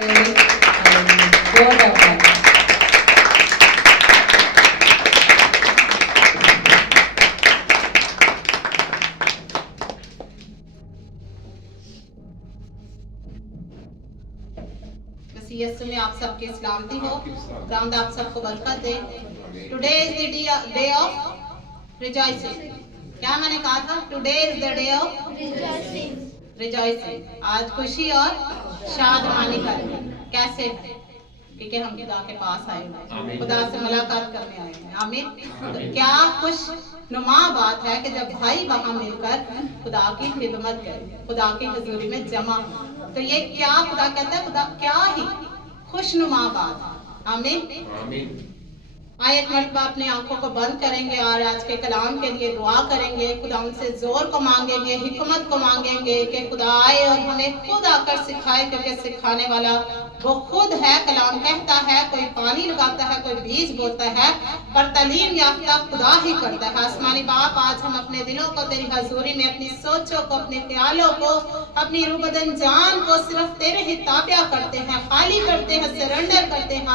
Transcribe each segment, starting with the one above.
यीशु में आप सबकी सलामती हो। खुदावंद आप सबको बरकत दे। Today is the day of rejoicing. क्या मैंने कहा था? Today is the day of rejoicing. आज खुशी और शादमानी का दिन। कैसे? क्योंकि हम खुदा के पास आए हैं, खुदा से मुलाकात करने आए हैं। आमीन। तो क्या खुश नुमा बात है कि जब भाई वहां मिलकर खुदा की खिदमत करें, खुदा की हजूरी में जमा हो। तो ये क्या खुदा कहता है? खुदा क्या ही खुशनुमा बात है। आमीन। आइए एक मरतबा अपनी आंखों को बंद करेंगे और आज के कलाम के लिए दुआ करेंगे। खुदा उनसे जोर को मांगेंगे, हिकमत को मांगेंगे कि खुदा आए और हमें खुद आकर सिखाए, क्योंकि सिखाने वाला वो खुद है। कलाम कहता है कोई पानी लगाता है, कोई बीज बोता है, पर तालीम याफ्ता खुदा ही करता है। आसमानी बाप, आज हम अपने दिलों को तेरी हजूरी में, अपनी सोचों को, अपने ख्यालों को, अपनी रूह बदन जान को सिर्फ तेरे ही ताबिया करते हैं, खाली करते हैं, सरेंडर करते हैं।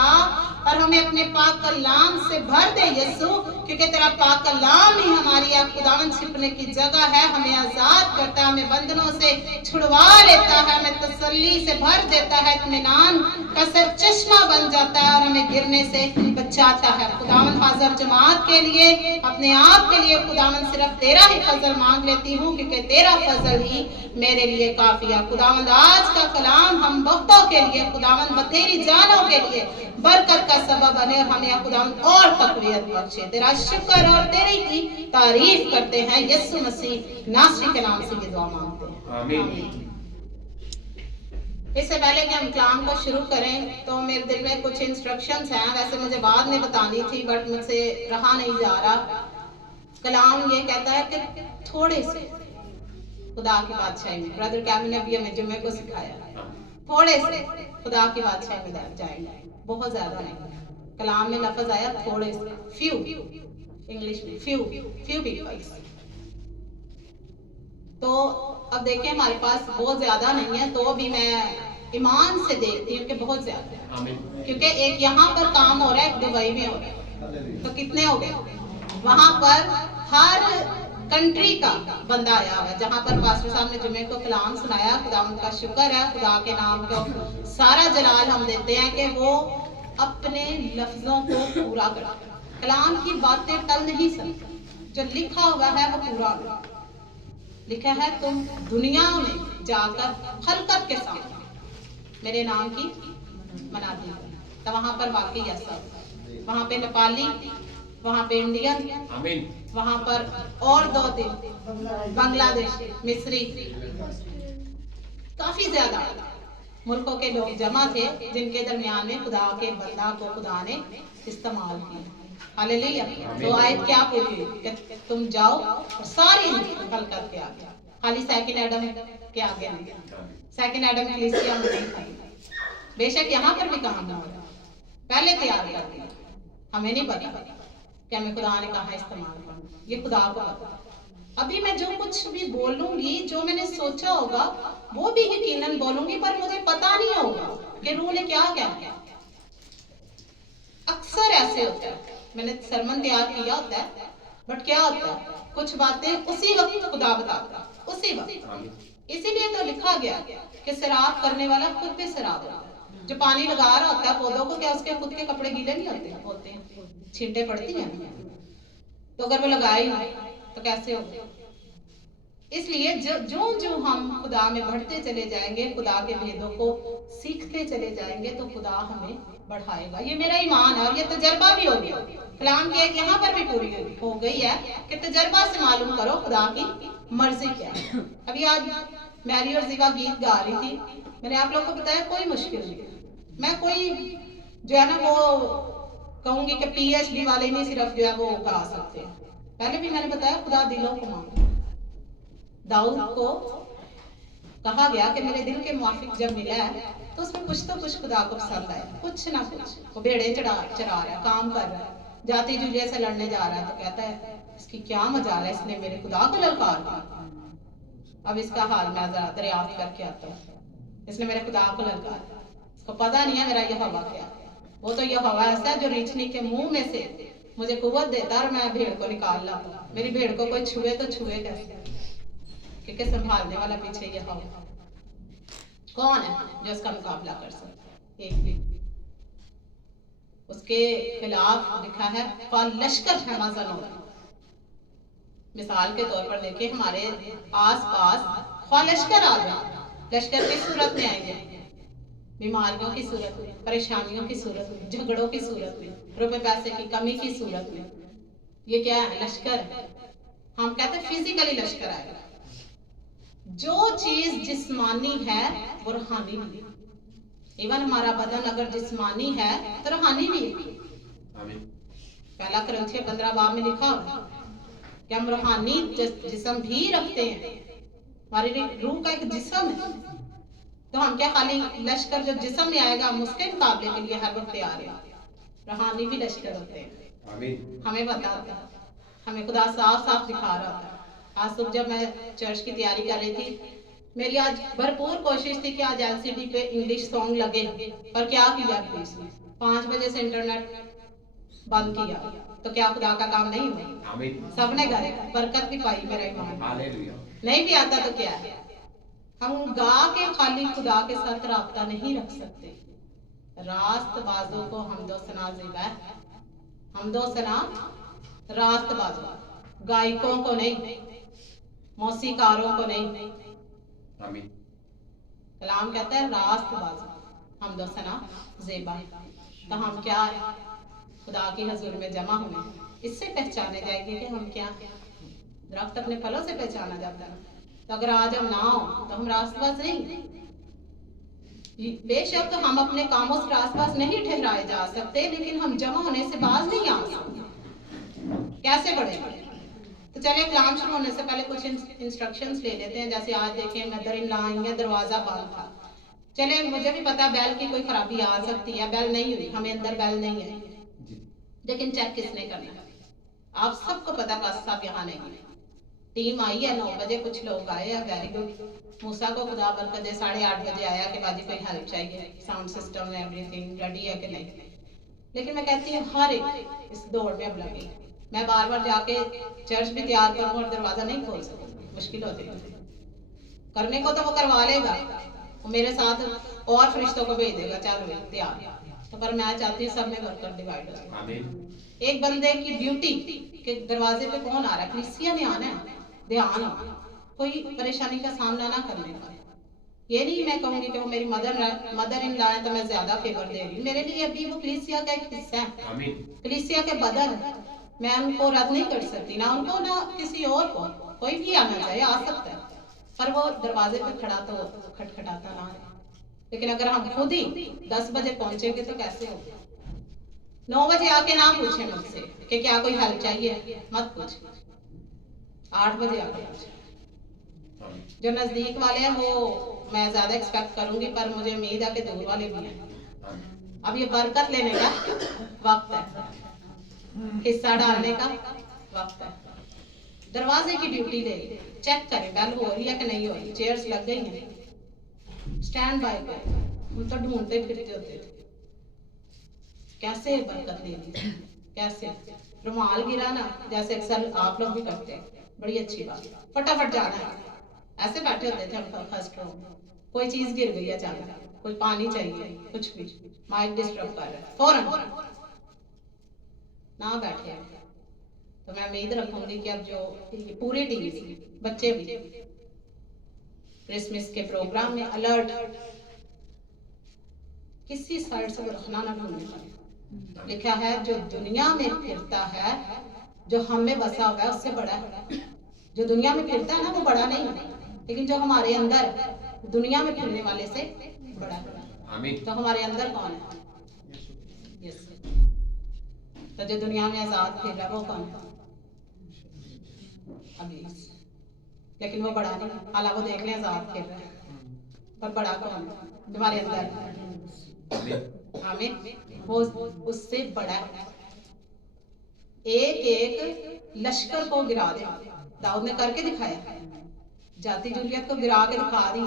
और हमें अपने पाक कलाम से भर दे यीशु, क्योंकि तेरा पाक कलाम ही हमारी खुदावन छिपने की जगह है। हमें आजाद करता है, हमें बंधनों से छुड़वा लेता है, हमें तसल्ली से भर देता है, इत्मीनान का सरचश्मा बन जाता है और हमें गिरने से बचाता है। खुदावन हाजिर जमात के लिए, अपने आप के लिए खुदावन सिर्फ तेरा ही फजल मांग लेती हूँ, क्योंकि तेरा फजल ही मेरे लिए काफी है। खुदावन आज का कलाम हम बहुतों के लिए, खुदावन बतेरी जानों के लिए बरकत का सबब बने और हमें खुदावन और तकवीत बख्शे। तेरा शुक्र और तेरी की तारीफ करते हैं। यीशु मसीह नासरी के नाम से ये दुआ मांगते हैं। आमीन। इससे पहले कि हम कलाम को शुरू करें तो मेरे दिल में कुछ इंस्ट्रक्शंस हैं। वैसे मुझे बाद में बतानी थी, बट मुझसे रहा नहीं जा रहा। कलाम ये कहता है कि थोड़े से खुदा की बादशाही में, ब्रदर कैविन ने भी हमें जुम्मे को सिखाया, थोड़े से खुदा की बादशाही में जाएंगे, बहुत ज्यादा नहीं। कलाम में लफ्ज आया थोड़े से, फ्यू, इंग्लिश में फ्यू पीपल्स। तो अब देखें हमारे पास बहुत ज्यादा नहीं है, तो भी मैं ईमान से देखती हूँ कि बहुत ज्यादा है। क्योंकि एक यहाँ पर काम हो रहा है, एक दुबई में हो रहा है, तो कितने हो गए? वहां पर हर कंट्री का बंदा आया हुआ है। जहाँ पर पास्टर साहब ने जुम्मे को कलाम सुनाया, खुदा उनका शुक्र है। खुदा के नाम को सारा जलाल हम देते हैं कि वो अपने लफ्जों को पूरा करते हैं। कलाम की बातें टल नहीं सकती, जो लिखा हुआ है वो पूरा होगा। लिखा है तुम दुनिया में जाकर खलकत के साथ मेरे नाम की मनाती हो। तो वहां पर वाकई ऐसा, वहां पे नेपाली, वहां पे इंडियन, वहां पर और 2-3 बांग्लादेश, मिस्री, काफी ज्यादा मुल्कों के लोग जमा थे, जिनके दरमियान में खुदा के बंदा को खुदा ने इस्तेमाल किया। हालेलुया। तो आयत क्या पूरी हुई कि तुम जाओ और सारी हल करके आ गया। खाली सेकंड एडम के आगे नहीं, सेकंड एडम कलीसिया में नहीं था। बेशक यहाँ पर भी काम हो रहा, पहले तैयार कर दिया। हमें नहीं पता कि हमें खुदा ने कहा इस्तेमाल करना, ये खुदा को पता। अभी मैं जो कुछ भी बोलूंगी, जो मैंने सोचा होगा वो भी यकीनन बोलूंगी, पर मुझे पता नहीं होगा कि रूह ने क्या क्या किया। अक्सर ऐसे होता है, मैंने सरमन तैयार किया होता है, बट क्या होता है कुछ बातें उसी वक्त खुदा बताता है, उसी वक्त। इसीलिए तो लिखा गया कि सराब करने वाला खुद भी सराब होता है। जो पानी लगा रहा होता है पौधों को, क्या उसके खुद के कपड़े गीले नहीं होते हैं? छींटे पड़ती हैं। तो अगर वो लगाए तो कैसे होगा? इसलिए जो हम खुदा में बढ़ते चले जाएंगे, खुदा के भेदों को सीखते चले जाएंगे, तो खुदा हमें बढ़ाएगा। ये मेरा ईमान है और ये तजर्बा भी हो गया। कलाम की एक यहाँ पर भी पूरी हो गई है कि तजर्बा से मालूम करो खुदा की मर्जी क्या है। अभी आज मैरी और जीवा गीत गा रही थी, मैंने आप लोग को बताया कोई मुश्किल नहीं। मैं कोई जो है ना वो कहूंगी कि PhD वाले नहीं सिर्फ जो है वो गा सकते हैं। पहले भी मैंने बताया खुदा दिलों को मांगता। दाऊद को कहा गया कि मेरे दिल के मुआफिक जब मिला है तो उसमें कुछ तो कुछ खुदा को पसंद आया, कुछ ना कुछ। वो भेड़े चरा रहा है, काम कर रहा है, जाति जुलिया से लड़ने जा रहा है, तो कहता है इसकी क्या मजाल है, इसने मेरे खुदा को ललकार दिया। अब इसका हाल मैं जरा दरियाफ्त करके आता हूँ, इसने मेरे खुदा को ललकार दिया। उसको पता नहीं है मेरा ये हवा क्या है। वो तो ये हवा ऐसा है जो रीछनी के मुंह में से मुझे कुव्वत देता और मैं भेड़ को निकाल लाता। मेरी भेड़ को कोई छुए तो छुए कैसे, क्योंकि संभालने वाला पीछे ये हवा। कौन है जो इसका मुकाबला कर सकता है? एक भी। उसके खिलाफ लिखा है लश्कर है। मिसाल के तौर पर देखिए, हमारे आस पास लश्कर आ जाए, लश्कर किस सूरत में आएंगे? बीमारियों की सूरत में, परेशानियों की सूरत में, झगड़ों की सूरत में, रुपए पैसे की कमी की सूरत में। ये क्या है? लश्कर है। हम कहते हैं फिजिकली लश्कर आएगा। जो चीज जिस्मानी है वो रूहानी भी है। इवन हमारा बदन अगर जिस्मानी है तो रूहानी भी है। पहला कुरिन्थियों 15 बाब में लिखा कि हम रूहानी जिस्म भी रखते हैं। हमारी रूह का एक जिस्म है, तो हम क्या खाली लश्कर जो जिस्म में आएगा हम उसके मुकाबले के लिए हर वक्त तैयार हैं? रूहानी भी लश्कर होते हैं। हमें पता होता है, हमें खुदा साफ साफ दिखा रहा था। आज सुबह जब मैं चर्च की तैयारी कर रही थी, मेरी आज भरपूर कोशिश थी कि आज एलसीडी पे इंग्लिश सॉन्ग लगे, पर क्या किया प्लीज, 5 बजे से इंटरनेट बंद किया, तो क्या खुदा का काम नहीं हुआ? सबने गाया, बरकत भी पाई। मेरा ईमान नहीं भी आता तो क्या है, हम गा के खाली खुदा के साथ राब्ता नहीं रख सकते। रास्तबाजों को हमदो सना ज़िबा, हमदो सना रास्तबाजों, गायकों को नहीं, मौसीकारों को नहीं। कलाम कहता है रास्तबाजों, हमदो सना ज़िबा। तो हम क्या है? खुदा की हजूर में जमा हुए, इससे पहचाने जाएंगे कि हम क्या हैं। दरख्त अपने फलों से पहचाना जाता है। तो अगर आज हम ना हो तो हम रास्तबाज नहीं। बेशक हम अपने कामों से रास्तबाज नहीं ठहराए जा सकते, लेकिन हम जमा होने से बाज नहीं आ सकते। कैसे बढ़ेंगे? तो चलिए कलाम शुरू होने से पहले कुछ इंस्ट्रक्शंस ले लेते हैं। जैसे आज देखें मदर इन लॉ आई है, दरवाजा बंद था। चले, मुझे भी पता बेल की कोई खराबी आ सकती है, बेल नहीं हुई, हमें अंदर बेल नहीं है, लेकिन चेक किसने करना है? आप सबको पता पास साहब यहाँ नहीं है। टीम आई है 9 बजे, कुछ लोग आए हैं, वेरी गुड। मूसा को खुदा बरकत दे 8:30 बजे आया कि बाजी कोई हेल्प चाहिए, साउंड सिस्टम एवरीथिंग रेडी है कि नहीं। लेकिन मैं कहती हूँ हर एक इस दौड़ में अब लगे। मैं बार बार जाके चर्च भी तैयार करूँ और दरवाजा नहीं खोल सकूँ, मुश्किल होती है। करने को तो वो करवा लेगा, वो मेरे साथ और फरिश्तों को भेज देगा, चलो तैयार। तो पर मैं चाहती हूँ सब में वर्कर डिवाइड हो जाए। एक बंदे की ड्यूटी कि दरवाजे पे कौन आ रहा है, कलीसिया ने आना है, ध्यान हो, कोई परेशानी का सामना ना करने का। ये नहीं मैं कहूंगी कि वो मेरी मदर इन लॉ है तो मैं ज्यादा फेवर दे रही हूँ। मेरे लिए अभी वो कलीसिया का एक हिस्सा है, कलीसिया के बदन। मैं उनको रद्द नहीं कर सकती, ना उनको ना किसी और को। कोई भी आना चाहे आ सकता है, पर वो दरवाजे पे खड़ा तो खटखटाता ना है। लेकिन अगर हम खुद ही 10 बजे पहुंचेंगे तो कैसे होगा? 9 बजे आके ना पूछे मुझसे कि क्या कोई हेल्प चाहिए, मत पूछ। 8 बजे आके पूछे। जो नजदीक वाले हैं वो मैं ज्यादा एक्सपेक्ट करूंगी, पर मुझे उम्मीद है कि दूर वाले भी हैं। अब ये बरकत लेने का वक्त है, हिस्सा डालने का वक्त है। दरवाजे की ड्यूटी ले, चेक करें बेल हो रही है कि नहीं हो रही, चेयर्स लग गई हैं, स्टैंड बाय पे। हम तो ढूंढते फिरते होते थे कैसे बरकत लेनी, कैसे। रुमाल गिरा ना, जैसे अक्सर आप लोग भी करते हैं, बड़ी अच्छी बात, फटाफट जाना है। ऐसे बैठे होते थे हम फर्स्ट रो में, कोई चीज गिर गई अचानक, कोई पानी चाहिए, कुछ भी, माइक डिस्टर्ब कर रहा है, फौरन ना बैठे। तो मैं उम्मीद रखूंगी कि अब जो पूरी टीम, बच्चे भी क्रिसमस के प्रोग्राम में अलर्ट, किसी साइड से रखना ना भूलने पाए। लिखा है जो दुनिया में फिरता है, जो हमें बसा हुआ है उससे बड़ा है। जो दुनिया में फिरता है ना वो बड़ा नहीं है, लेकिन जो हमारे अंदर दुनिया में फिरने वाले से बड़ा है। तो हमारे अंदर कौन है? यस। तो जो दुनिया में आजाद फिर रहा है वो कौन है? अभी। लेकिन वो बड़ा नहीं, हालांकि वो देखने आजाद फिर रहा है, पर बड़ा कौन है? तुम्हारे अंदर। आमीन। वो उससे बड़ा है। एक एक लश्कर को गिरा दे, दाऊद ने करके दिखाया। जाति जूलियत को गिरा के दिखा दी।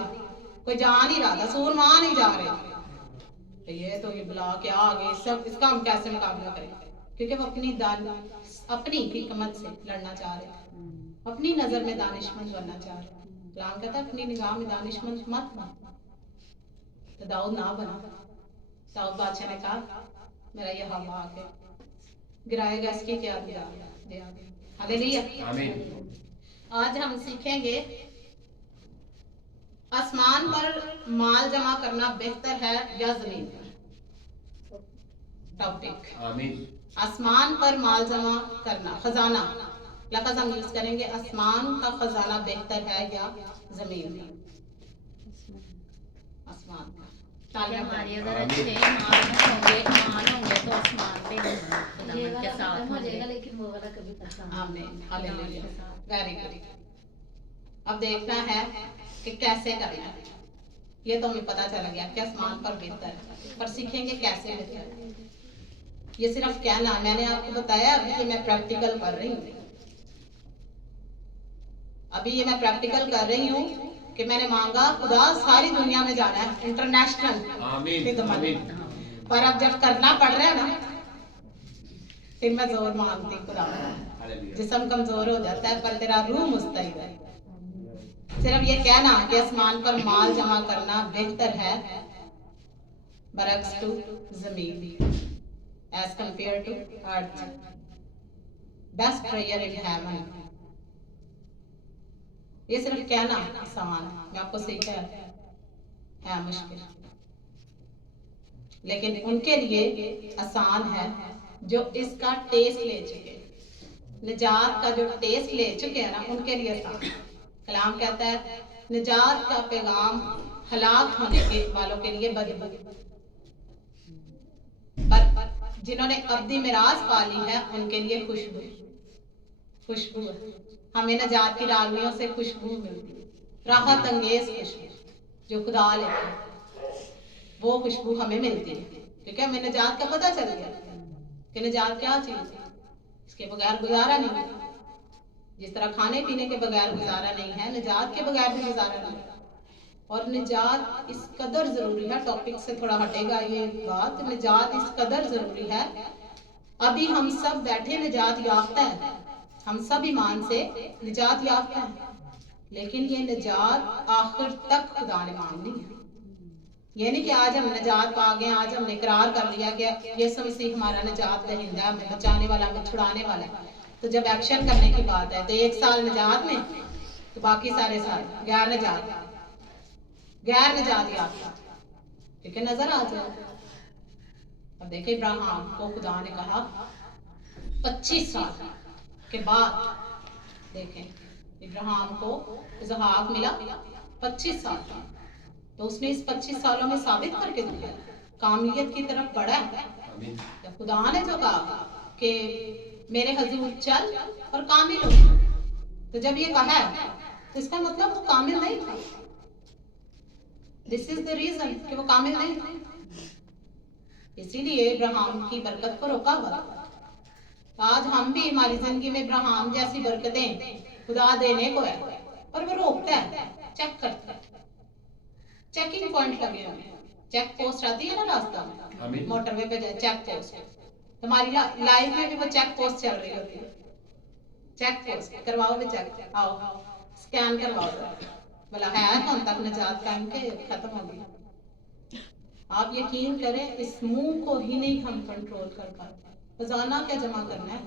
कोई जा नहीं रहा था, सूरमा नहीं जा रहे, ये तो ये बुला के आ गए सब, इसका हम कैसे मुकाबला करें? क्योंकि वो अपनी हिकमत से लड़ना चाह रहे थे, अपनी नजर में दानिशमंद बनना चाह रहे थे। कलाम कहता है अपनी निगाह में दानिशमंद मत बन। तो दाऊद ना बना। दाऊद बादशाह ने कहा मेरा ये हवा आके गिराएगा, इसकी क्या दिया। हालेलुया, आमीन। आज हम सीखेंगे आसमान पर माल जमा करना बेहतर है या जमीन पर। टॉपिक आमीन। आसमान पर माल जमा करना, खजाना लफ्ज़ हम यूज करेंगे, आसमान का खजाना बेहतर है या जमीन का? आसमान का। हमारे अगर अच्छे माल होंगे तो आसमान पे खुदा के साथ हो जाएगा, लेकिन वो वाला कभी आमीन, हालेलुया, वेरी गुड। अब देखना है कि कैसे करना है। ये तो हमें पता चल गया कि आसमान पर बेहतर है, पर सीखेंगे कैसे बेहतर है। ये सिर्फ कहना, मैंने आपको बताया अभी ये मैं प्रैक्टिकल कर रही हूँ। अभी ये मैं प्रैक्टिकल कर रही हूँ कि मैंने मांगा खुदा सारी दुनिया में जाना है, इंटरनेशनल। आमीन। पर अब जब करना पड़ रहा है ना, फिर मैं जोर मांगती खुदा। जिस्म कमजोर हो जाता है पर तेरा रूह मुस्तैद है। सिर्फ ये कहना कि आसमान पर माल जमा करना बेहतर है बरक्स टू जमीन as compare to earth. Best prayer in heaven. ये सिर्फ कहना आसान है, मैं आपको सीखा है मुश्किल, लेकिन उनके लिए आसान है जो इसका टेस्ट ले चुके, निजात का जो टेस्ट ले चुके हैं ना, उनके लिए आसान। कलाम कहता है निजात का पैगाम हलाक होने के वालों के लिए बदबू, पर जिन्होंने अब्दी मिराज पाली है उनके लिए खुशबू। खुशबू हमें निजात की रागनियों से खुशबू मिलती है, राहत अंगेज खुशबू जो खुदा लेते हैं, वो खुशबू हमें मिलती है। क्योंकि हमें निजात का पता चल गया कि निजात क्या चीज है, इसके बगैर गुजारा नहीं है। जिस तरह खाने पीने के बगैर गुजारा नहीं है, निजात के बगैर भी गुजारा नहीं है। और निजात इस कदर जरूरी है, टॉपिक से थोड़ा हटेगा ये बात, निजात इस कदर जरूरी है। अभी हम सब बैठे निजात याफ्ता है, हम सब ईमान से निजात याफ्ता है, लेकिन ये निजात आखिर तक खुदा ने मांगनी है। ये नहीं कि आज हम निजात पा गए, आज हमने इकरार कर लिया कि यीशु मसीह हमारा निजात दहिंदा है, हमें बचाने वाला, हमें छुड़ाने वाला है। तो जब एक्शन करने की बात है तो एक साल निजात में, तो बाकी सारे साल गैर निजात याफ्ता, क्योंकि नजर आ जाए। अब देखे इब्राहिम को खुदा ने कहा 25 साल के बाद, देखें इब्राहिम को इसहाक मिला 25 साल, तो उसने इस 25 सालों में साबित करके दिया कामिलियत की तरफ बढ़ा है। जब खुदा ने जो कहा कि मेरे हजूर चल और कामिल हो, तो जब ये कहा तो इसका मतलब वो कामिल नहीं था। दिस इज द रीजन कि वो कामिल नहीं था, इसीलिए इब्राहिम की बरकत को रोका हुआ। आज हम भी, हमारी जिंदगी में इब्राहिम जैसी बरकतें खुदा देने को है, पर वो रोकता है, चेक करता है। चेकिंग पॉइंट लगे हुए हैं, चेक पोस्ट आती है ना रास्ता में, मोटरवे पे जाए चेक पोस्ट, तुम्हारी लाइफ में भी वो चेक पोस्ट चल रही होती है। चेक पोस्ट करवाओ भी, चेक आओ स्कैन करवाओ, बोला है कौन तक निजात कायम के खत्म हो गई। आप यकीन करें इस मुंह को ही नहीं हम कंट्रोल कर पाते। खजाना क्या जमा करना है?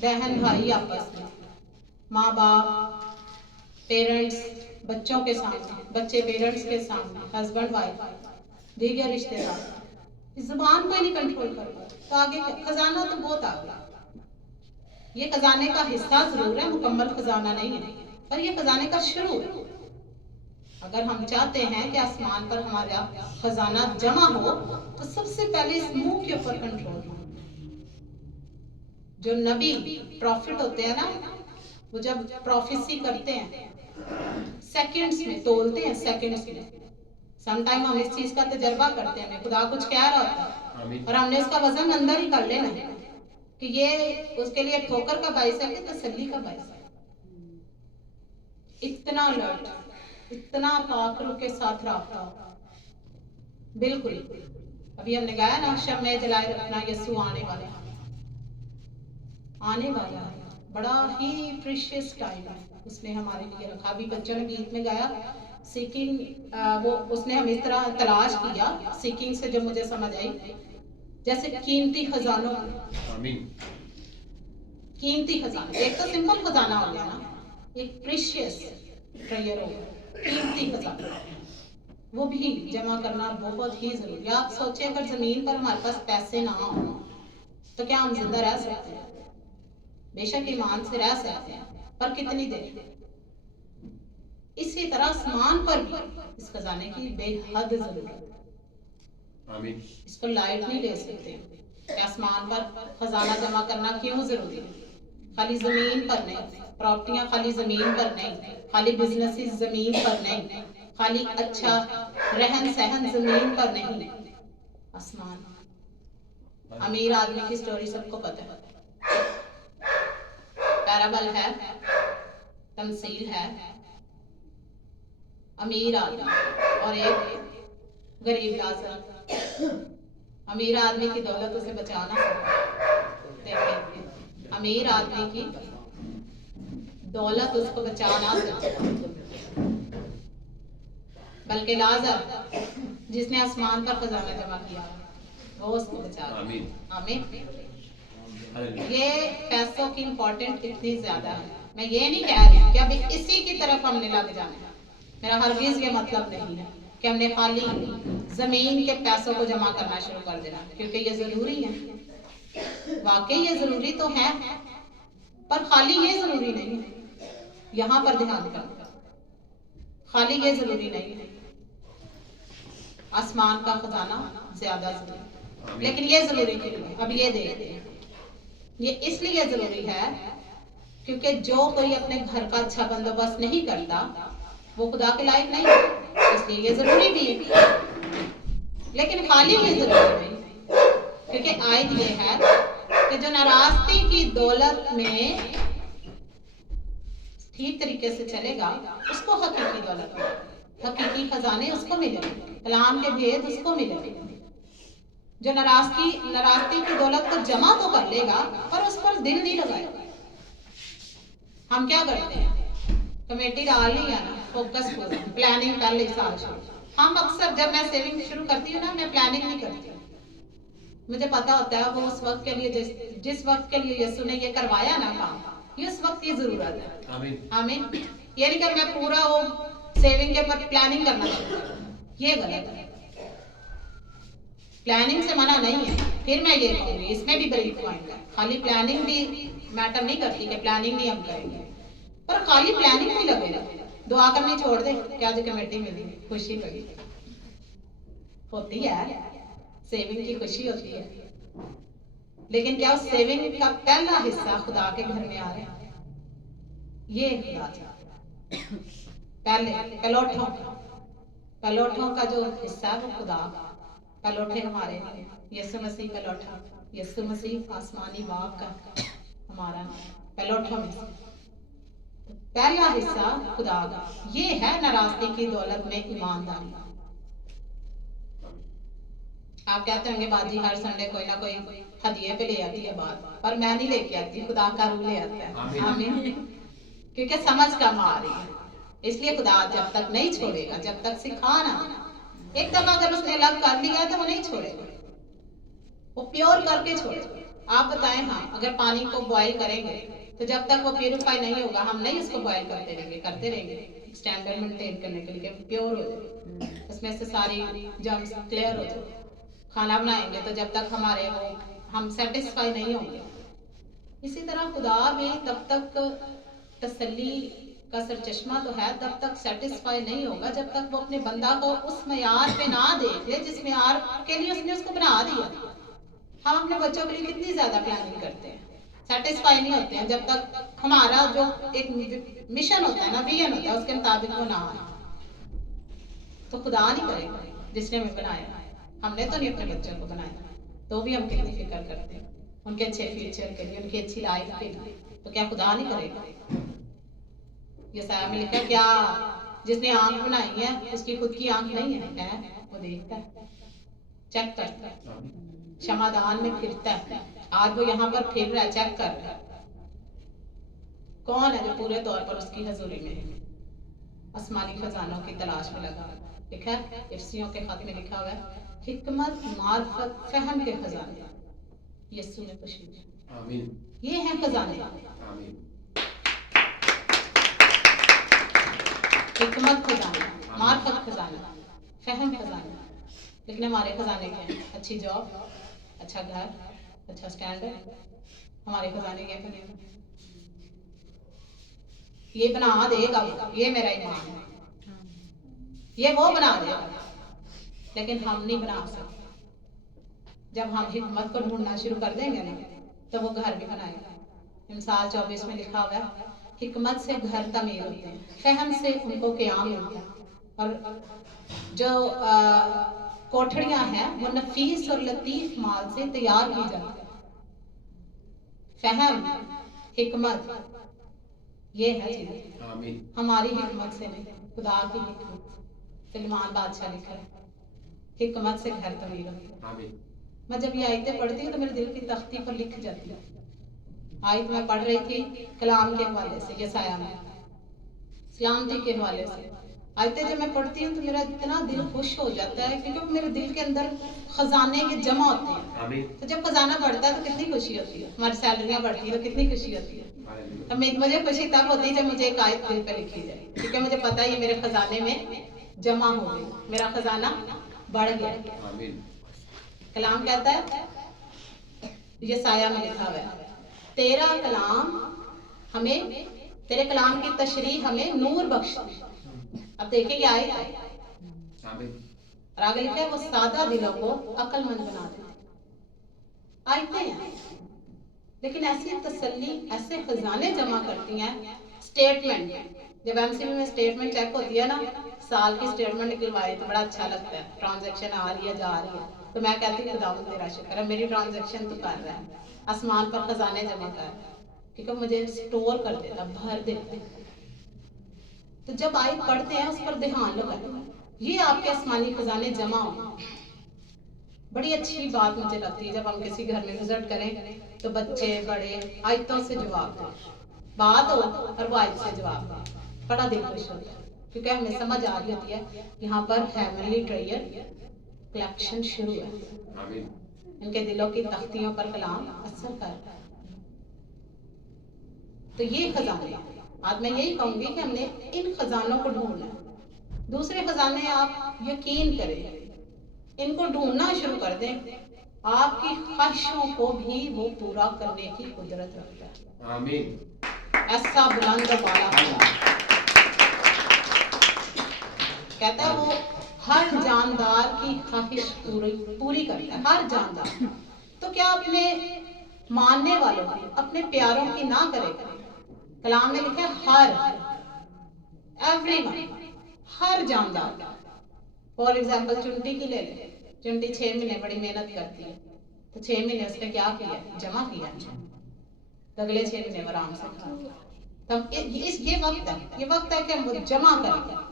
बहन भाई आपस में, माँ बाप, पेरेंट्स बच्चों के सामने, बच्चे पेरेंट्स के सामने, हस्बैंड वाइफ, दीगर रिश्तेदार, इस जुबान को ही नहीं कंट्रोल कर पाते, तो आगे खजाना तो बहुत आ गया। ये खजाने का हिस्सा जरूर है, मुकम्मल खजाना नहीं है, पर ये खजाने का शुरू है। अगर हम चाहते हैं कि आसमान पर हमारा खजाना जमा हो, तो सबसे पहले इस मुंह के ऊपर कंट्रोल हो। जो नबी प्रॉफिट होते हैं ना, वो जब प्रोफेसी करते हैं सेकंड्स में तोलते हैं, सेकंड्स में। समटाइम हम इस चीज का तजर्बा करते हैं, खुदा कुछ कह रहा होता है और हमने उसका वजन अंदर ही कर लेना है कि ये उसके लिए ठोकर का बाइस है कि तसल्ली का बाइस है। इतना अलर्ट, इतना पाक रूह के साथ रहा, बिल्कुल, अभी हमने गाया ना, शम्मे जलाए रखना, यीशु आने वाला है, आने वाला है, बड़ा ही प्रीशियस टाइम है उसने हमारे लिए रखा। अभी बच्चों ने गीत में गाया सीकिंग, वो उसने हम इस तरह तलाश किया, सीकिंग से जो मुझे समझ आई, जैसे कीमती खजानों, कीमती खजाना, एक तो सिंपल खजाना हो गया ना, एक प्रीशियस ट्रेजर हो गया, कीमती खजाना, वो भी जमा करना बहुत ही जरूरी है। आप सोचें अगर जमीन पर हमारे पास पैसे ना हो तो क्या हम जिंदा रह सकते हैं? बेशक ईमान से रह सकते हैं, पर कितनी देर। इसी तरह आसमान पर भी इस खजाने की बेहद जरूरत है। इसको लाइट नहीं ले सकते कि आसमान पर खजाना जमा करना क्यों जरूरी है। खाली जमीन पर नहीं, प्रॉपर्टियां खाली जमीन पर नहीं, खाली बिजनेसेस जमीन पर नहीं, खाली अच्छा रहन सहन जमीन पर नहीं, आसमान। अमीर आदमी की स्टोरी सबको पता है, पैराबल है, तमसील है। अमीर आदमी और एक गरीब लाज़र। अमीर आदमी की दौलत उसे बचा ना सकी। देखिए, अमीर आदमी की दौलत उसको बचा ना सकी, बल्कि लाज़र जिसने आसमान पर खजाना जमा किया वो उसको बचा। आमीन। ये पैसों की इम्पोर्टेंट इतनी ज्यादा है। मैं ये नहीं कह रही कि अभी इसी की तरफ हमने लग जाना है। मेरा हरगिज ये मतलब नहीं है कि हमने खाली जमीन के पैसों को जमा करना शुरू कर देना, क्योंकि ये जरूरी है, वाकई ये जरूरी तो है, पर खाली ये जरूरी नहीं है। यहाँ पर ध्यान करना, खाली ये जरूरी नहीं है, आसमान का खजाना ज्यादा जरूरी। लेकिन ये जरूरी क्यों है? अब ये देखते हैं। ये इसलिए जरूरी है क्योंकि जो कोई अपने घर का अच्छा बंदोबस्त नहीं करता वो खुदा के लायक नहीं है, इसलिए ये जरूरी भी है। लेकिन खाली ये जरूरी नहीं, क्योंकि आयत ये है कि जो नाराजगी की दौलत में ठीक तरीके से चलेगा उसको हकीकी दौलत मिलेगी, हकीकी खजाने उसको मिलेंगे, कलाम के भेद उसको मिलेंगे। जो नाराजगी की दौलत को जमा तो कर लेगा पर उस पर दिल नहीं लगाएगा। हम क्या करते हैं, कमेटी डाल ली है ना, फोकस पूरा, प्लानिंग पहले साल शुरू। हम अक्सर जब मैं सेविंग शुरू करती हूँ ना, मैं प्लानिंग नहीं करती। मुझे पता होता है वो उस वक्त के लिए, जिस वक्त के लिए यीशु ने ये करवाया ना काम, ये उस वक्त की जरूरत है। आमीन। ये नहीं कि मैं पूरा वो सेविंग के ऊपर प्लानिंग करना शुरू करूँ, ये गलत है। प्लानिंग से मना नहीं है। फिर मैं ये कहूँगी, इसमें भी बड़ी पॉइंट है, खाली प्लानिंग भी मैटर नहीं करती कि प्लानिंग नहीं हम करेंगे, पर खाली प्लानिंग नहीं लगेगा। दुआ करनी छोड़ दे कि आज कमेटी मिली, खुशी लगी होती है, सेविंग की खुशी होती है, लेकिन क्या उस सेविंग का पहला हिस्सा खुदा के घर में आ रहा है? ये खुदा पहले पलोठों का जो हिस्सा है वो खुदा। पलोठे हमारे लिए, यीशु मसीह पलोठा, यीशु मसीह आसमानी बाग का हमारा पलोठों में पहला हिस्सा खुदा का। ये है नाराजगी की दौलत में ईमानदारी। आप कहते होंगे बाजी हर संडे कोई ना कोई हदिये पे ले आती है बात, पर मैं नहीं लेके आती, खुदा का रूह ले आता है। आमीन। क्योंकि समझ कम आ रही है, इसलिए खुदा जब तक नहीं छोड़ेगा, जब तक सिखा ना, एक दफा अगर उसने अलग कर लिया तो वो नहीं छोड़ेगा, वो प्योर करके छोड़ेगा। आप बताएं, हाँ, अगर पानी को बॉईल करेंगे तो जब तक वो प्यूरिफाई नहीं होगा हम नहीं उसको बॉईल करते रहेंगे स्टैंडर्ड मेंटेन करने के लिए, प्योर हो जाए, उसमें से सारी जर्म्स क्लियर हो जाए। खाना बनाएंगे तो जब तक हमारे वो हम सेटिस्फाई नहीं होंगे। इसी तरह खुदा भी तब तक तसल्ली का सरचश्मा तो है, तब तक सेटिस्फाई नहीं होगा जब तक वो अपने बंदा को उस मयार पे ना देख ले जिस मयार के लिए उसने उसको बना दिया। हम अपने बच्चों के लिए कितनी ज्यादा प्लानिंग करते हैं, सेटिस्फाई नहीं होते हैं जब तक हमारा जो एक मिशन होता है ना, विजन होता है, उसके मुताबिक वो ना आए। तो खुदा नहीं करेगा जिसने हमें बनाया। हमने तो नहीं अपने बच्चों को बनाया, तो भी हम कितनी फिक्र करते हैं उनके अच्छे फ्यूचर के लिए, उनकी अच्छी लाइफ के लिए। तो क्या खुदा नहीं करेगा? यशायाह में लिखा, क्या जिसने आंख बनाई है उसकी खुद की आंख नहीं है, वो देखता है। चेक करता है, क्षमादान में फिरता है। आज वो यहाँ पर फिर रहा है, चेक कर रहा है कौन है जो पूरे तौर पर उसकी हजूरी में है, आसमानी खजानों की तलाश में लगा। लिखा है इफ्सियों के खत में लिखा हुआ है, हिकमत, मार्फत, फहम के खजाने यीशु में खुशी। आमीन। ये हैं खजाने। आमीन। हिकमत खजाना, मार्फत खजाना, फहम खजाना। लेकिन हमारे खजाने क्या हैं? अच्छी जॉब, अच्छा घर, अच्छा स्टैंडर्ड। हमारे खजाने क्या बनेगा? ये बना देगा, ये मेरा ईमान है, ये वो बना देगा, लेकिन हम नहीं बना सकते। जब हम हिकमत को ढूंढना शुरू कर देंगे ना, तो वो घर भी बनाएगा। मिसाल 24 में लिखा हुआ है, हिकमत से घर तमीर होते हैं, फहम से उनको क़याम मिलता है, और जो कोठड़ियां हैं वो नफीस और लतीफ माल से तैयार की जाती है। फहम, हिकमत, ये है चीज़। हमारी हिकमत से नहीं, खुदा की हिकमत। सलमान बादशाह लिखा है, हिकमत से घर तमीर होता है। मैं जब ये आयतें पढ़ती हूँ तो मेरे दिल की तख्ती पर लिख जाती है। आयत मैं पढ़ रही थी कलाम के हवाले से, यसाया में सलामती के हवाले से। आयतें जब मैं पढ़ती हूँ तो मेरा इतना दिल खुश हो जाता है, क्योंकि मेरे दिल के अंदर खजाने के जमा होते हैं। तो जब खजाना बढ़ता है तो कितनी खुशी होती है, हमारी सैलरियाँ बढ़ती है तो कितनी खुशी होती है। तो मुझे खुशी तब होती है जब मुझे एक आयत दिल पे लिखी जाए, क्योंकि मुझे पता है ये मेरे खजाने में जमा हो गई, मेरा खजाना बढ़ गया। कलाम कहता है, यसाया में लिखा हुआ है, तेरा कलाम हमें, तेरे कलाम की तशरीह हमें नूर बख्शती। अब देखिए ये आयत है और आगे लिखा है, वो सादा दिलों को अक्लमंद बना देते। आयतें हैं, लेकिन ऐसी तसल्ली, ऐसे खजाने जमा करती हैं। स्टेटमेंट, जब एमसीबी में स्टेटमेंट चेक होती है ना, साल की स्टेटमेंट निकलवाई तो बड़ा अच्छा लगता है, ट्रांजैक्शन आ रही है, जा रही है, तो मैं कहती हूँ खुदा तेरा शुक्र है, मेरी ट्रांजैक्शन तो कर रहा है, आसमान पर खजाने जमा कर रहा है, क्योंकि मुझे स्टोर कर देता, भर देता। तो जब आयत पढ़ते हैं उस पर ध्यान लगाएं, ये आपके आसमानी खजाने जमा हो। बड़ी अच्छी बात मुझे लगती है जब हम किसी घर में विजिट करें तो बच्चे बड़े आयतों से जवाब दें, बात हो और वो आयत से जवाब दें, बड़ा दिल खुश होता है, क्योंकि हमें समझ आ रही होती है यहाँ पर हेवनली ट्रेजर कलेक्शन शुरू है। इनके दिलों की तख्तियों पर कलाम असर कर रहा है। तो ये खजाने, आज मैं यही कहूंगी कि हमने इन खजानों को ढूंढना है। दूसरे खजाने आप यकीन करें, इनको ढूंढना शुरू कर दें, आपकी ख्वाहिशों को भी वो पूरा करने की कुदरत रखता है। आमीन। ऐसा बुलंद वाला कहता है, वो हर जानदार की ख्वाहिश पूरी करता है, हर जानदार। तो क्या अपने मानने वालों की, अपने प्यारों की ना करेगा? कलाम में लिखा है हर, एवरीवन, हर जानदार। फॉर एग्जाम्पल चुंटी की ले ले, चुंटी 6 महीने बड़ी मेहनत करती है, तो 6 महीने उसने क्या किया? जमा किया, तो अगले 6 महीने आराम से खा। तब ये वक्त है कि हम वो जमा करें,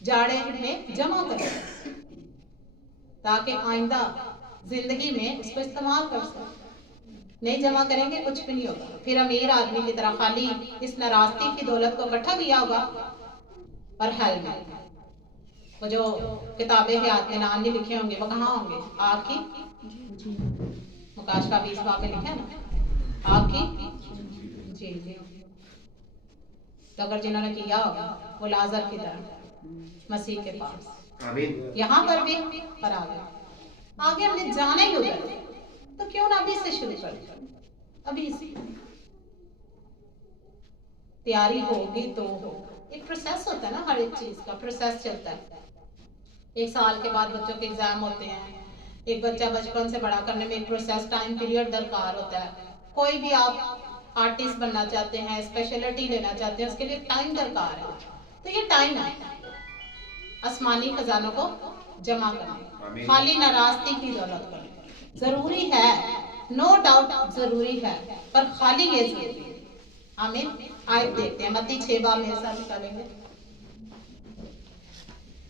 जाड़े में जमा करें, ताकि आइंदा जिंदगी में उसको इस्तेमाल कर सकें। नहीं जमा करेंगे कुछ भी नहीं होगा। फिर अमीर आदमी की तरह खाली इस नाराजगी की दौलत को इकट्ठा किया होगा और हेल में वो जो किताबें हयात में नाम नहीं लिखे होंगे वो कहाँ होंगे? आपकी मुकाशफा 20 बाब में लिखा है ना, आपकी जी जी। तो अगर जिन्होंने किया होगा वो लाजर की तरह मसीह के पास, यहाँ पर भी और आगे हमने जाना ही उधर, तो क्यों ना अभी से शुरू कर, अभी से तैयारी होगी तो होगा। एक प्रोसेस होता है ना, हर एक चीज का प्रोसेस चलता है। 1 साल के बाद बच्चों के एग्जाम होते हैं, एक बच्चा बचपन से बड़ा करने में एक प्रोसेस टाइम पीरियड दरकार होता है। कोई भी आप आर्टिस्ट बनना चाहते हैं, स्पेशलिटी लेना चाहते हैं, उसके लिए टाइम दरकार है। तो ये टाइम है आसमानी खजानों को जमा करने, खाली नाराजगी की दौलत करने। जरूरी है, नो डाउट जरूरी है, पर खाली ये जरूरी है। आमीन। आयत देखते हैं, मत्ती 6 बाब मेरे साथ निकालेंगे।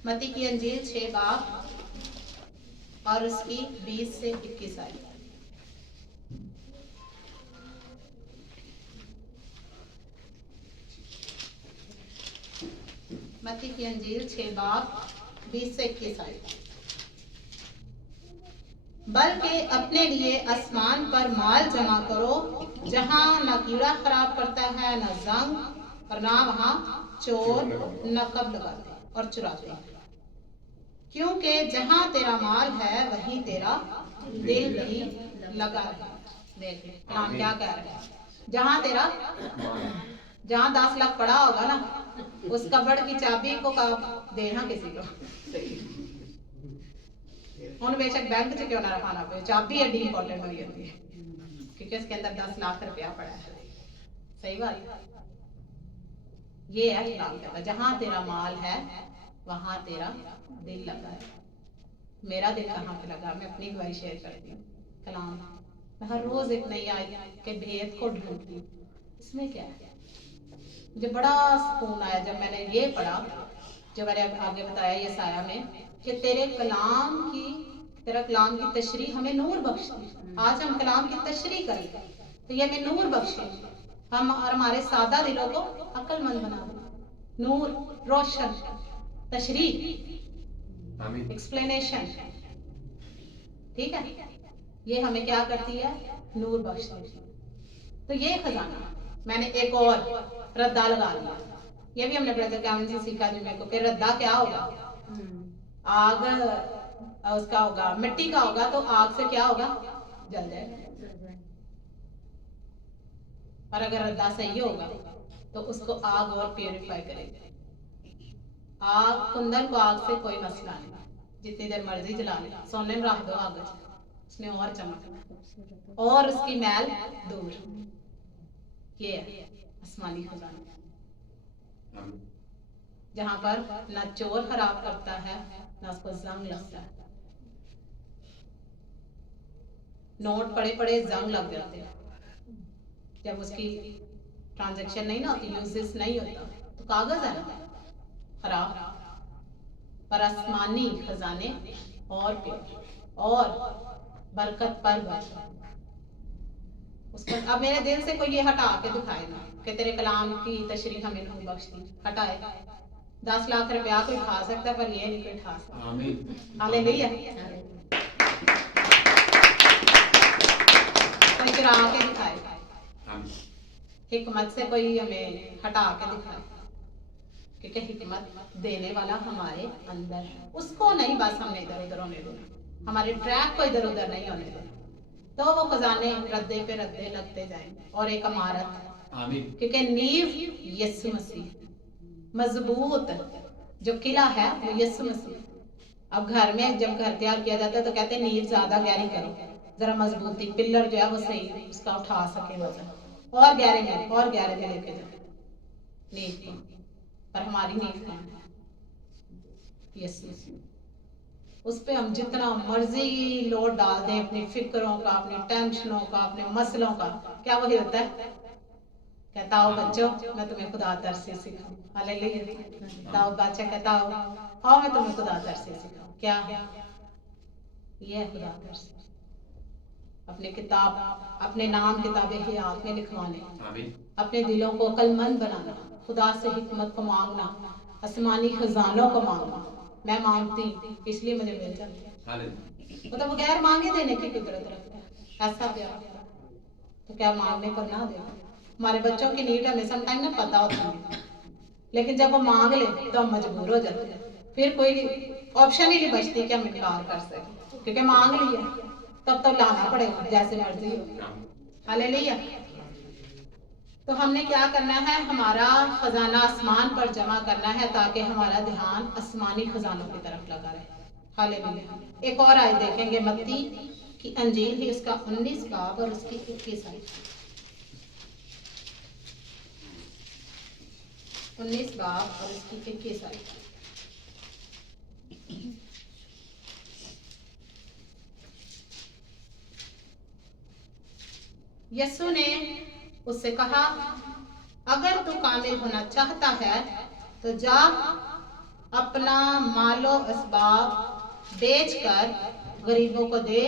मत्ती की अंजील 6 बाब और उसकी 20 से 21 आयत। मत्ती की अंजील 6 बाब 20 से 21 आयत। बल्कि अपने लिए आसमान पर माल जमा करो, जहां न कीड़ा खराब करता है, न जंग, और ना वहां चोर नकब लगाते और चुराते हैं। क्योंकि जहां तेरा माल है वहीं तेरा दिल भी लगा है। देख कलाम क्या कह रहा है, जहां 10 लाख पड़ा होगा ना, उस कबड़ की चाबी को देना किसी को। उन बेशक बैंक च क्यों ना रखाना पे, चाबी एडी इंपॉर्टेंट हो जाती है, क्योंकि उसके अंदर 10 लाख रुपया पड़ा है। सही बात, ये है कलाम का, जहां तेरा माल है वहां तेरा दिल लगा है। मेरा दिल कहाँ पे लगा, मैं अपनी गवाही शेयर करती हूँ। कलाम मैं हर रोज एक नई आयत के भेद को ढूंढती हूँ, इसमें क्या है। मुझे बड़ा सुकून आया जब मैंने ये पढ़ा, जो मैंने आगे बताया यसाया में, कि तेरे कलाम की तशरीह हमें नूर बख्शती। आज हम कलाम की तशरीह करें तो ये हमें नूर बख्शे, हम और हमारे सादा दिलों को अक्लमंद बना दे। नूर, रोशन, तशरीह, एक्सप्लेनेशन, ठीक है, ये हमें क्या करती है, नूर बख्शती है। तो ये खजाना मैंने एक और रद्दा लगा लिया। ये भी हमने ब्रदर कैमन से सीखा जुम्मे को, कि रद्दा क्या होगा, आग उसका होगा, मिट्टी का होगा, तो आग से क्या होगा, जल जाएगा। और अगर रद्दा सही होगा तो उसको आग और प्यूरिफाई करेगा। आग, कुंदन को आग से कोई मसला नहीं, जितनी देर मर्जी जला ले, सोने में रख दो आग, उसने और चमकना और उसकी मैल दूर। ये है आसमानी खजाना, जहां पर न चोर खराब करता है, न उसको जंग लगता है। नोट पड़े पड़े जंग लग जाते हैं, जब उसकी ट्रांजैक्शन नहीं ना होती, यूजेस नहीं होता, तो कागज है ना खराब। पर आसमानी खजाने और प्योर और बरकत पर बरकत। उसको अब मेरे दिल से कोई ये हटा के दिखाए ना कि तेरे कलाम की तशरीह हमें नूर बख्शती, हटाए। 10 लाख रुपया कोई खा सकता, पर ये नहीं कोई खा सकता। आमीन, हालेलुया। कोई चुरा के दिखाए, हिकमत से कोई हमें हटा के दिखाए, क्योंकि हिकमत देने वाला हमारे अंदर है। उसको नहीं बस हमने इधर उधर होने देना, हमारे ट्रैक को इधर उधर नहीं होने देना, तो वो खजाने रद्दे पे रद्दे लगते जाएंगे। और एक इमारत, क्योंकि नींव यीशु मसीह, मजबूत जो किला है वो यीशु मसीह। अब घर में जब घर तैयार किया जाता है तो कहते हैं नींव ज्यादा गहरी करो, जरा मजबूती, पिलर जो है वो सही उसका उठा सके वजन, और गहरे में लेके जाओ नींव को। पर हमारी नींव कौन है, यीशु मसीह। उस पे हम जितना मर्जी लोड डाल दें, अपनी फिक्रों का, अपनी टेंशनों का, अपने मसलों का, क्या वही होता है, कहता हो बच्चों मैं तुम्हें खुदा दर से सिखाऊं। हालेलुया। दाऊद बादशाह कहता हो आओ मैं तुम्हें खुदा दर से सिखाऊं। क्या है ये है खुदा दर से, अपने किताब, अपने नाम किताबे हयात में लिखवाने, अपने दिलों को अक्लमंद बनाना, खुदा से हिकमत को मांगना, आसमानी खजानों को मांगना। मैं मांगती इसलिए मुझे मिल जाता है, वो तो बगैर मांगे देने की कुदरत रखता है, ऐसा प्यार। तो क्या मांगने पर ना दे। हमारे बच्चों की नीड हमें समटाइम ना पता होती है, लेकिन जब वो मांग ले तो हम मजबूर हो जाते हैं, फिर कोई ऑप्शन ही नहीं बचती कि हम इनकार कर सके, क्योंकि मांग लिया तब तो लाना पड़ेगा जैसे मर्जी हो। हालेलुया। तो हमने क्या करना है, हमारा खजाना आसमान पर जमा करना है, ताकि हमारा ध्यान आसमानी खजानों की तरफ लगा रहे। हालेलुया। एक और आयत देखेंगे, मत्ती की अंजील ही उसका 19 बाब और उसकी 21 आयत। 19 बाब और उसकी 21 आयत। यीशु ने उससे कहा, अगर तू कामिल होना चाहता है तो जा अपना मालो असबाब बेच कर गरीबों को दे,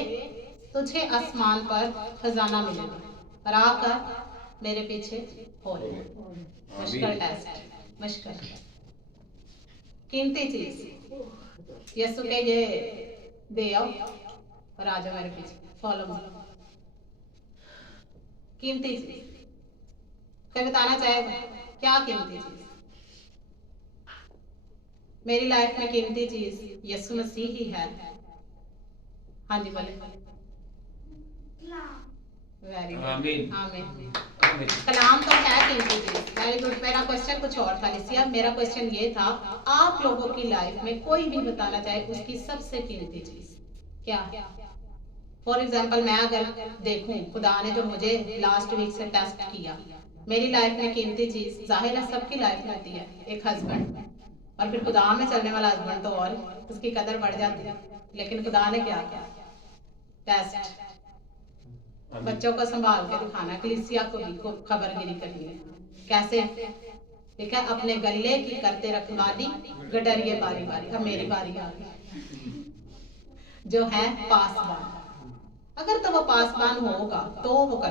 तुझे आसमान पर खजाना मिलेगा। और आकर मेरे पीछे हो ले। मुश्किल टेस्ट, मुश्किल कीमती चीज यीशु के ये दे आओ और आ जाओ मेरे पीछे, फॉलो मी। कीमती चीज कोई बताना चाहेगा क्या कीमती चीज? मेरी लाइफ में कीमती चीज यीशु मसीह ही है। हाँ जी बोले। वेरी गुड, आमीन। आमीन। कलाम तो है कीमती चीज। Very good. मेरा क्वेश्चन कुछ और था लिसिया। मेरा क्वेश्चन ये था, आप लोगों की लाइफ में कोई भी बताना चाहे उसकी सबसे कीमती चीज क्या है? फॉर एग्जाम्पल मैं अगर देखूं, खुदा ने जो मुझे लास्ट वीक से टेस्ट किया, मेरी लाइफ में कीमती चीज जाहिर है सबकी लाइफ में होती है, एक हस्बैंड, और फिर खुदा में चलने वाला हस्बैंड तो और उसकी कदर बढ़ जाती है। लेकिन खुदा ने क्या किया? टेस्ट, बच्चों को संभाल के दिखाना, कलीसिया को भी खबरगिरी करनी है। कैसे? ठीक है, अपने गले की करते रखवाली, गडरिए बारी बारी। अब मेरी बारी आ गई, जो है पासबान। अगर तो वो पासबान होगा तो वो कर